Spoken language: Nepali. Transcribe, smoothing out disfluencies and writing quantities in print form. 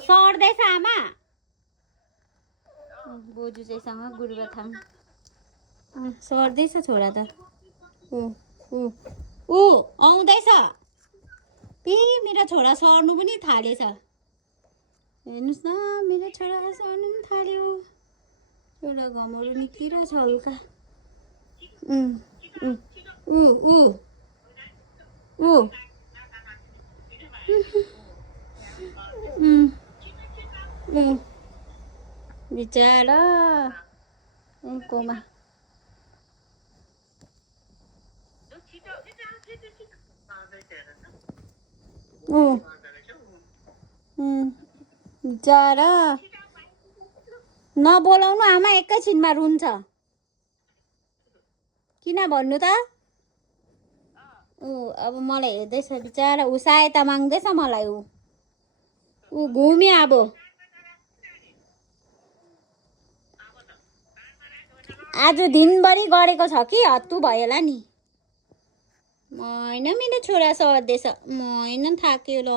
सर्दैछ आमा बोजू चाहिँसँग गुरुबथान सर्दैछ छोरा त ऊ आउँदैछ मेरो छोरा सर्नु पनि थालेछ हेर्नुस् न मेरो छोरा सर्नु पनि थाल्यो छोरा घमौरो निक्लिरहेछ हल्का बिचारा कोमा बिचारा नबोलाउनु आमा एकैछिनमा रुन्छ किन भन्नु त अब मलाई हेर्दैछ बिचारा ऊ सहायता माग्दैछ मलाई ऊ घुम्यो अब आज दिनभरि गरेको छ कि हत्तु भयो होला नि मैन मेरो छोरा सर्दैछ मैन थाक्यो ल